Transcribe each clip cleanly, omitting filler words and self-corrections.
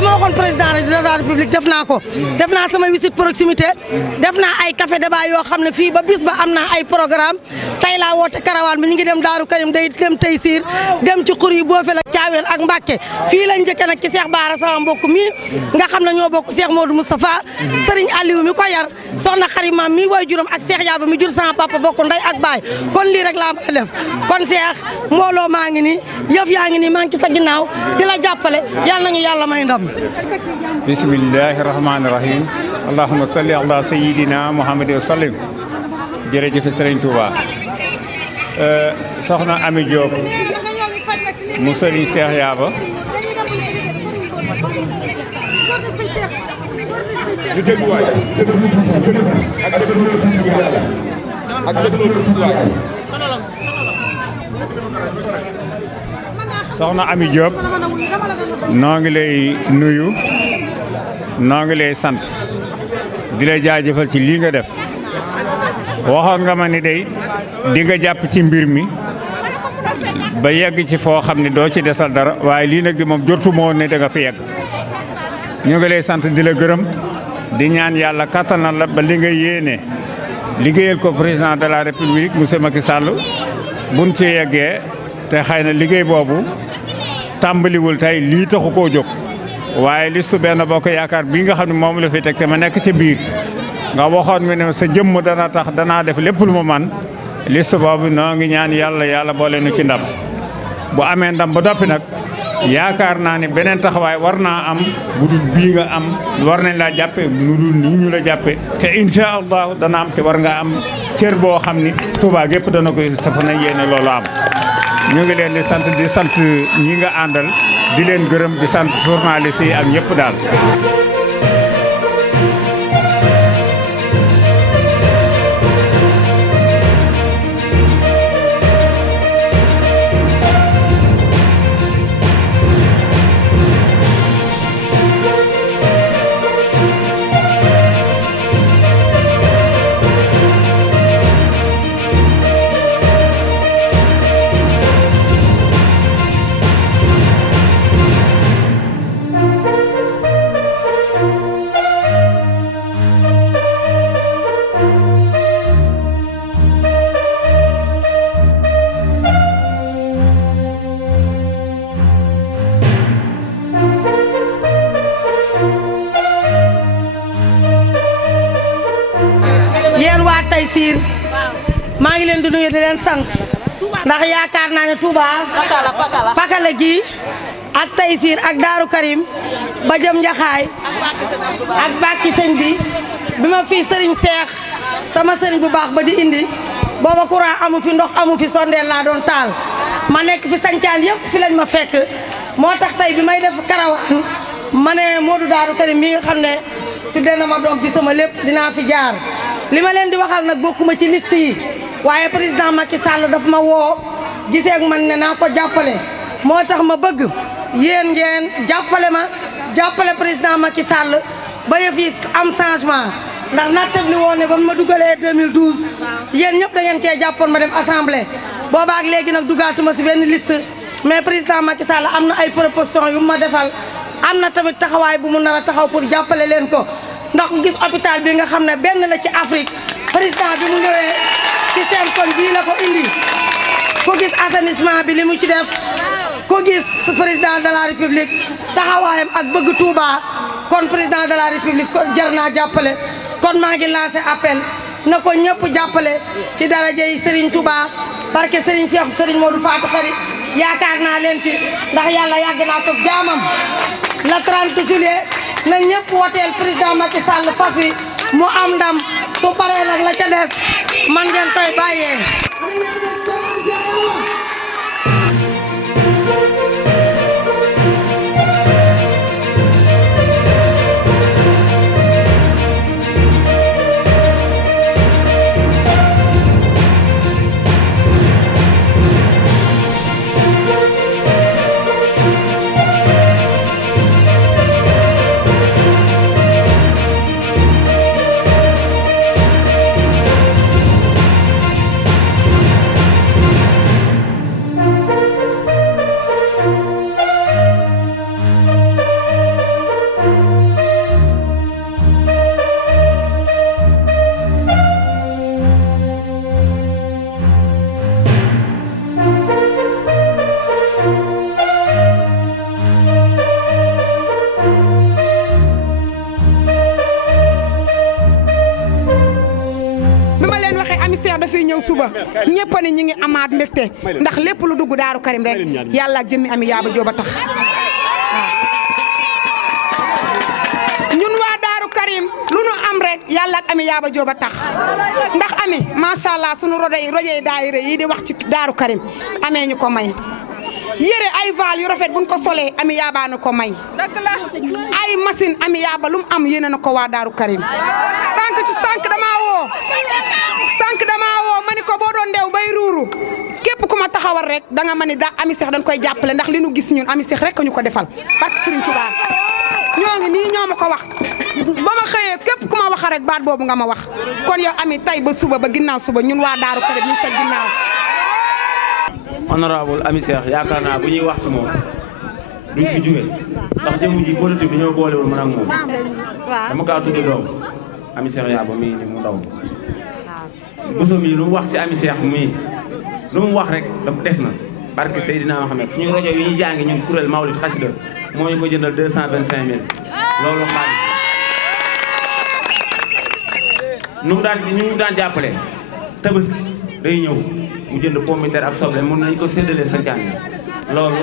la ma waxoon président de la république def naa ko def naa sama visite proximité def naa ay café débat yoo xam ne fii ba bis ba am naa ay programme tey laa woote karawaan bi ñu ngi dem Daaru Karim day dem Taysiir dem ci xur yi Boofel ak Caaween ak Mbàkke fii lañ njëkkee nag ci Cheikh Baara sama mbokk mi nga xam ne ñoo bokk Cheikh Modou Moustapha Serigne Aliou mi ko yar soxna Xarimam mi way juróom ak Cheikh Yaaba mi jur sama papa bokk ndey ak baay kon lii rek laa mën a def kon Cheikh mbooloo maa ngi nii yëf yaa ngi nii maa ngi ci sa ginnaaw di la jàppale yàlla nañu yàlla may ndam. bismillahi rahmaani rahim allahumma salli ala sayyidina muhammad wa sallim jërëjëf Serigne Touba soxna Ami Diop mu Serigne Cheikh Yaaba soxna Ami Diop noo ngi lay nuyu noo ngi lay sant di la jaajëfal ci lii nga def waxoon nga ma ni day di nga jàpp ci mbir mi ba yegg ci foo xam ne doo ci desal dara waaye lii nag di moom jortu moo woon ne da nga fi yegg ñu ngi lay sant di la gërëm di ñaan yàlla kattanal la ba li nga yéene liggéeyal ko président de la république monsieur Macky Sall buñ ci yeggee te xëy na liggéey boobu tàmbaliwul tey lii taxu koo jóg waaye listu benn bokk yaakaar bii nga xam ne moom la fi teg te ma nekk ci biir nga waxoon mi ne sa jëmm dana tax danaa def lépp lu mu man liste boobu noo ngi ñaan yàlla boole nu ci ndam bu amee ndam ba doppi nag yaakaar naa ne beneen taxawaay war naa am bu dul bii nga am war nañ laa jàppe nu dul nii ñu la jàppe te incha allah dana am te war nga am cër boo xam ni Touba gépp dana koy safa na yéene loolu am ñu ngi leen di sant ñi nga àndal di leen gërëm di sant journaliste yi ak ñëpp daal. yéen waa Taysiir maa ngi leen di nuyu di leen sant ndax yaakaar naa ne Touba Pakala gi ak Taysiir ak Daaru Karim ba jëm Njaxaay ak bàkki sëñ bi ma fii Serigne Cheikh sama sëriñ bu baax ba di indi booba courant amu fi ndox amu fi sondeel laa doon taal ma nekk fi sancaan yëpp fi lañ ma fekk moo tax tey bi may def karawaan ma ne Modou Daaru Karim mi nga xam ne tudde na ma doom bi sama lépp dinaa fi jaar li ma leen di waxal nag bokkuma ci liste yi waaye président Macky Sall daf ma woo gisee ak man ne naa ko jàppale moo tax ma bëgg yéen ngeen jàppale président Macky Sall ba yëf yi am changement ndax nattab li woon ne ba ma dugalee 2012 yéen ñëpp da ngeen cee jàppoon ma dem assemblée boobaak léegi nag dugaatuma si benn liste mais président Macky Sall am na ay proposition yu ma defal am na tamit taxawaay bu mu nar a taxaw pour jàppale leen ko ndax ku gis hôpital bi nga xam ne benn la ci Afrique président bi mu ñëwee ci seen koñ bii la ko indi ku gis assainissement bi li mu ci def ku gis président de la république taxawaayam ak bëgg Touba kon président de la république kon jar naa jàppale kon maa ngi lancé appel na ko ñëpp jàppale ci daraja yi Serigne Touba barke Serigne Cheikh Serigne Modou Fatou Khari yaakaar naa leen ci ndax yàlla yàgg naa ko jaamam le 30 juillet na ñëpp woteel président Macky Sall fas wi mu am ndam su paree nag la ca des man ngeen koy bàyyee. ñëw suba ñëpp ni ñi ngi amaat mbégte ndax lépp lu dugg Daaru Karim rek yàlla ak jëmmi Ami Yaaba Joob a tax ñun waa Daaru Karim lu nu am rek yàlla ak Ami Yaaba Joob a tax ndax Ami macha allah sunu rojoy daayira yi di wax ci Daaru Karim amee ñu ko may yére ay vaal yu rafet buñ ko solee Ami Yaaba na ko may ay machine Ami Yaaba lu mu am yéene na ko waa Daaru Karim sànq damaa woo ma ni ko boo doon ndew bay ruuru képp ku ma taxawal rek danga ma ni da Ami Seex dañ koy jàppale ndax li nu gis ñun Ami Seex rek ñu ko defal barke Serigne Touba ñoo ngi nii ñoo ma ko wax ba ma xëyee képp ku ma wax rek baat boobu nga ma wax kon yow Ami tay ba suba ba ginnaaw suba ñun waa Daaru Karim ñu sa ginnaaw. honorable Ami Seex yaakaar naa bu ñuy wax si moom duñ fi jóge ndax jëmu ji politique bi ñoo boolewul man ak moom dama kaa tudde doom Ami Seex Yaaba mii ni mu ndaw bësam yi lu mu wax si Ami Seex mii lu mu wax rek dafa des na barke Seydina Mohamed suñu rajo yi ñuy jàngi ñun kuréel Mawlid Xasida moo ñu ko jëndal 225 000 loolu xaalis nu mu daan jàppale tabaski day ñëw mu jënd pomme de terre ak soble mun nañ ko séddalee sa njàng loolu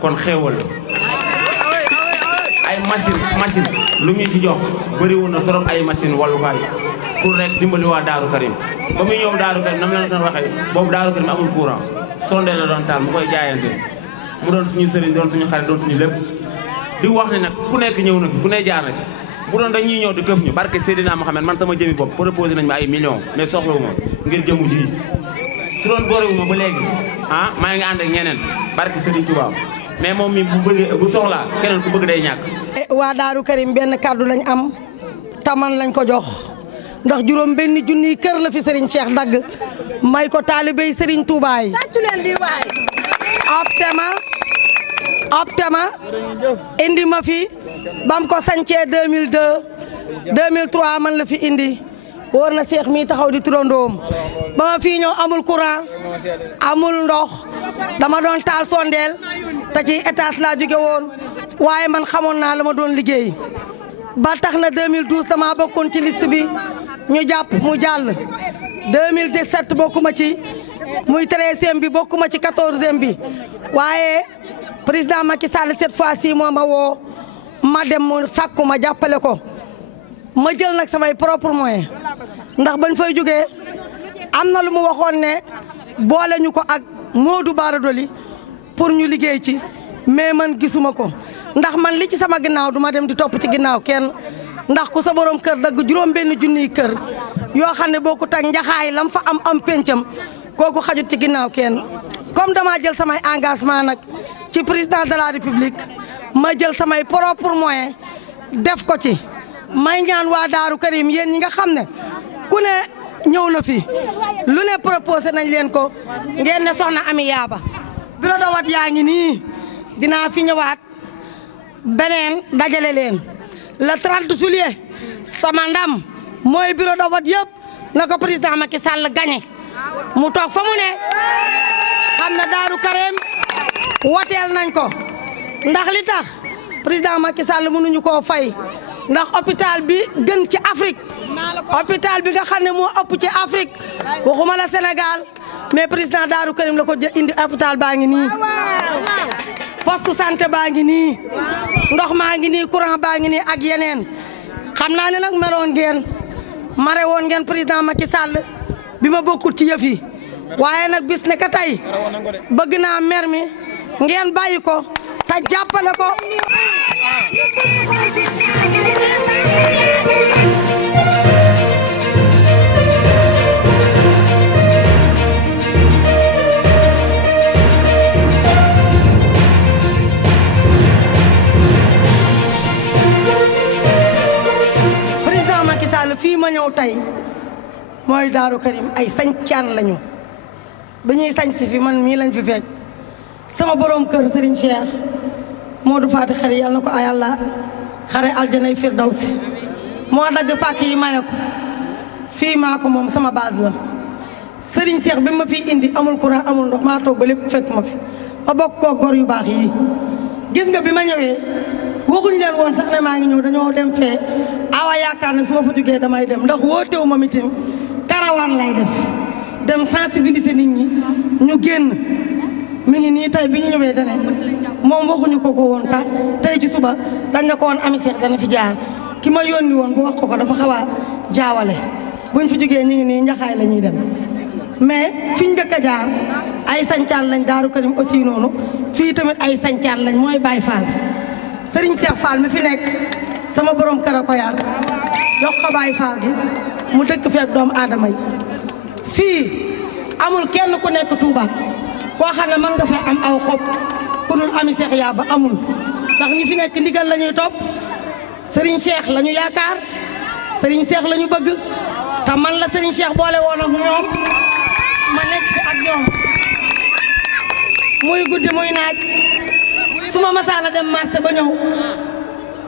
kon xéewal ay machine lu ñu ci jox bëri woon na trop ay machine wallukaay pour rek dimbali waa Daaru Karim ba muy ñëw Daaru Karim nam la doon waxee boobu Daaru Karim amul courant sondeel la doon taal mu koy jaayante mu doon suñu sëriñ doon suñu xarit doon suñu lépp di wax ne nag ku nekk ñëw na fi ku ne jaar na fi bu doon dañuy ñëw di këf ñu barke Seydina Mohamed man sama jëmi bopp proposé nañ ma ay millions mais soxlawu ma ngir jëmu ji su doon boorewu ma ba léegi maa ngi ànd ak ñeneen barke Serigne Touba mais moom mi bu soxlaa keneen ku bëgg day ñàkk. waa Daaru Karim benn kàddu lañ am taman lañ ko jox ndax juróom benn junniy kër la fi Serigne Cheikh dagg may ko taalibey Serigne Touba yi optema indi ma fi bam ko sancee 2002 2003 man la fi indi wóor na Cheikh mi taxaw di turandoom ba ma fii ñëw amul courant amul ndox dama doon taal sondeel te ci étage laa jóge woon waaye man xamoon naa la ma doon liggéey ba tax na 2012 dama bokkoon ci liste bi ñu jàpp mu jàll 2017 bokkuma ci muy 13e bi bokkuma ci 14e bi waaye président Macky Sall cette fois-ci moo ma woo ma dem mu sàkku ma jàppale ko ma jël nag samay propre moyen ndax bañ fay jógee am na lu mu waxoon ne boole ñu ko ak Modou Bara Dolly pour ñu liggéey ci mais man gisuma ko ndax man li ci sama ginnaaw duma dem di topp ci ginnaaw kenn ndax ku sa borom kër dagg juróom benn junniy kër yoo xam ne boo ko tag njaxaay lam fa am pencam kooku xajut ci ginnaaw kenn comme dama jël samay engagement nag ci président de la république ma jël samay propre moyen def ko ci may ñaan waa Daaru Karim yéen ñi nga xam ne ku ne ñëw na fi lu ne proposé nañ leen ko ngeen ne soxna Ami Yaaba bureau de vote yaa ngi nii dinaa fi ñëwaat beneen dajale leen le 30 juillet sama ndam mooy bureau de vote yëpp na ko président Macky Sall gagné mu toog fa mu ne xam na Daaru Karim woteel nañ ko ndax li tax président Macky Sall mënuñu koo fay ndax hôpital bi gën ci Afrique hôpital bi nga xam ne moo ëpp ci Afrique waxuma la Sénégal mais président Daaru Karim la ko indi hôpital baa ngi nii poste santé baa ngi nii ndox maa ngi nii courant baa ngi nii ak yeneen xam naa ne nag meloon ngeen mare woon ngeen président Macky Sall bi ma bokkut ci yëf yi waaye nag bis ne ka tey bëgg naa mer mi ngeen bàyyi ko te jàppale ko. président Macky Sall fii ma ñëw tey mooy Daaru Karim ay sañcaan lañu bi ñuy sañ si fi man mii lañ fi fekk sama borom kër Serigne Cheikh Modou Fati xari yàlla na ko ay Yàlla xare aljanay firdawsi moo dagg pàkk yi maye ko fii maa ko moom sama base la Serigne Cheikh bi ma fi indi amul courant amul ndox maa toog ba lépp fekk ma fi ma bokk koo gor yu baax yi gis nga bi ma ñëwee waxuñ leen woon sax ne maa ngi ñëw dañoo dem fee awa yaakaar ne su ma fa jógee damay dem ndax wootewu ma mitin karawaan lay def dem sensibiliser nit ñi ñu génn mi ngi nii tey bi ñu ñëwee dane moom waxuñu ko woon sax tey ci suba dañ na ko woon Ami Cheikh dana fi jaar ki ma yónni woon bu wax ko dafa xaw a jaawale buñ fi jógee ñu ngi nii Njaxaay la ñuy dem mais fiñ njëkk a jaar ay sancaan lañ Daaru Karim aussi noonu fii tamit ay sancaan lañ mooy Baye Fall Serigne Cheikh Fall mi fi nekk sama borom kër a ko yar jox ko Baye Fall gi mu dëkk feek doomu aadama yi fii amul kenn ku nekk Touba koo xam ne mën nga fee am aw xob ku dul Ami Cheikh yaa ba amul ndax ñi fi nekk ndigal la ñuy topp Serigne Cheikh la ñu yaakaar Serigne Cheikh la ñu bëgg te man la Serigne Cheikh boole woon ak ñoom ma nekk fi ak ñoom muy guddi muy naaj su ma masaana dem marché ba ñëw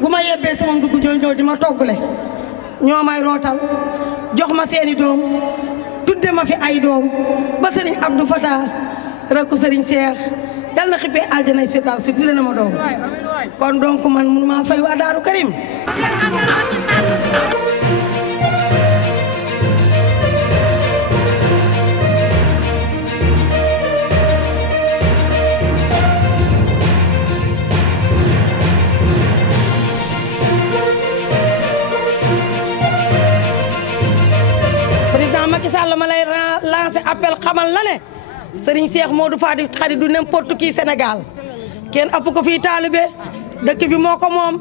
bu ma yebbee sama dugg ñëw di ma toggule ñoo may rootal jox ma seeni doom tudde ma fi ay doom ba Serigne Abdou Fata rakku Serigne Cheikh yal na xippee aljanay firdaw si tudde na ma doom kon donc man mënu maa fay waa Daaru Karim Macky Sall ma lay lancer appel xamal la ne Serigne Cheikh Modou Fati Khary du n'importe qui Sénégal kenn ëpp ko fii taalibe dëkk bi moo ko moom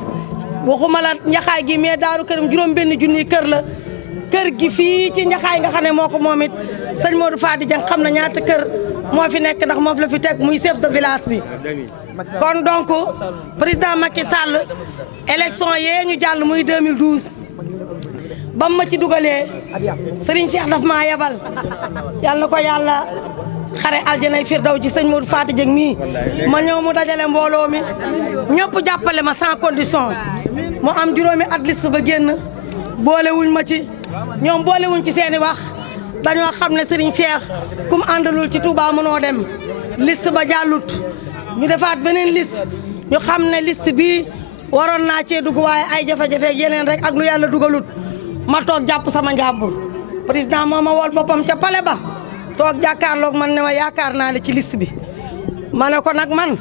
waxuma la Njaxaay gi mais Daaru Karim juróom benn junni kër la kër gi fii ci Njaxaay nga xam ne moo ko moom it sëñ Modou Fati Dieng xam na ñaata kër moo fi nekk ndax moo fi la fi teg muy chef de village bi kon donc président Macky Sall élection yee ñu jàll muy 2012 bam ma ci dugalee Serigne Cheikh daf maa yebal yal na ko yàlla xare aljanay firdaw ci sëñ Modou Fati Dieng mii ma ñëw mu dajale mbooloo mi ñëpp jàppale ma sans condition mu am juróomi at liste ba génn boolewuñ ma ci ñoom boolewuñ ci seeni wax dañoo xam ne Serigne Cheikh kum àndalul ci Touba mënoo dem liste ba jàllut ñu defaat beneen liste ñu xam ne liste bii waroon naa cee dugg waaye ay jafe-jafe yeneen rek ak lu yàlla dugalut ma toog jàpp sama njàmbur président moo ma wool boppam ca pale ba toog jàkkaarloog man ne ma yaakaar naa la ci liste bi ma ne ko nag man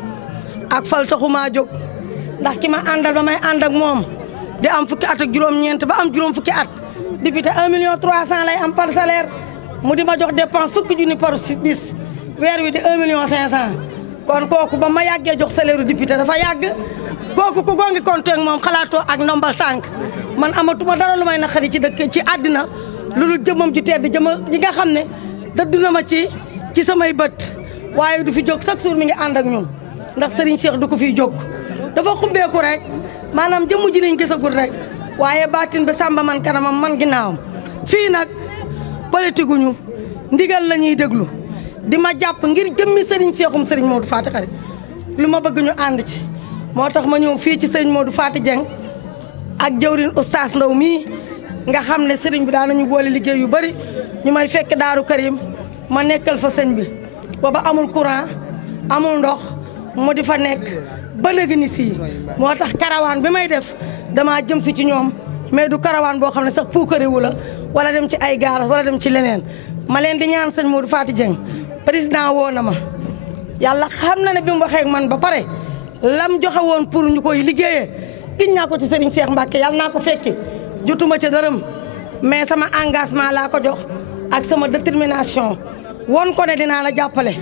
ak fal taxumaa jóg ndax ki ma àndal ba may ànd ak moom di am fukki at ak juróom-ñeent ba am juróom fukki at député 1,300,000 lay am par salaire mu di ma jox dépense fukki junni par bis weer wi di 1,500,000 kon kooku ba ma yàggee jox salaire député dafa yàgg kooku ku gongi konte ak moom xalaatoo ak ndombal tànk man amatuma dara lu may naqari ci dëkk ci àddina lu dul jëmmam ji tedd ji nga xam ne dëdd na ma ci samay bët waaye du fi jóg chaque jour mi ngi ànd ak ñun ndax Serigne Cheikh du ko fiy jóg dafa xubbeeku rek maanaam jëmm ji lañ gisagul rek waaye baatin bi sàmba man kanamam man ginnaawam fii nag politique guñu ndigal la ñuy déglu di ma jàpp ngir jëmmi Serigne Cheikhum Serigne Modou Fati Khary lu ma bëgg ñu ànd ci moo tax ma ñëw fii ci Serigne Modou Fati Dieng ak jëwrin oustaz Ndaw mii nga xam ne sëriñ bi daan nañu boole liggéey yu bari ñu may fekk Daaru Karim ma nekkal fa sëñ bi booba amul courant amul ndox mu di fa nekk ba léegi ni sii moo tax karawaan bi may def damaa jëm si ci ñoom mais du karawaan boo xam ne sax puukarewu la wala dem ci ay gaara wala dem ci leneen ma leen di ñaan sëñ Modou Fati Dieng président woo na ma yàlla xam na ne bi mu waxee ak man ba pare lam joxe woon pour ñu koy liggéeyee giñ naa ko ci Serigne Cheikh Mbacke yàlla naa ko fekki jotuma ca dërëm mais sama engagement laa ko jox ak sama détermination won ko ne dinaa la jàppale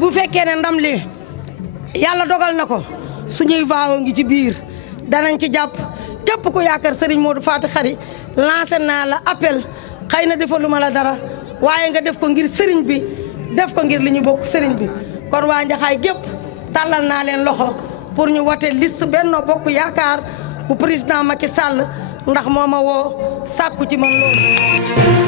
bu fekkee ne ndam li yàlla dogal na ko suñuy vaawo ngi ci biir danañ ci jàpp képp ku yaakaar Serigne Modou Fati Khary lancé naa la appel xëy na defaluma la dara waaye nga def ko ngir Serigne bi def ko ngir li ñu bokk Serigne bi kon waa Njaxaay gépp tàllal naa leen loxo pour ñu wote liste Benno Bokk Yaakaar bu président Macky Sall ndax moo ma woo sàkku ci man loolu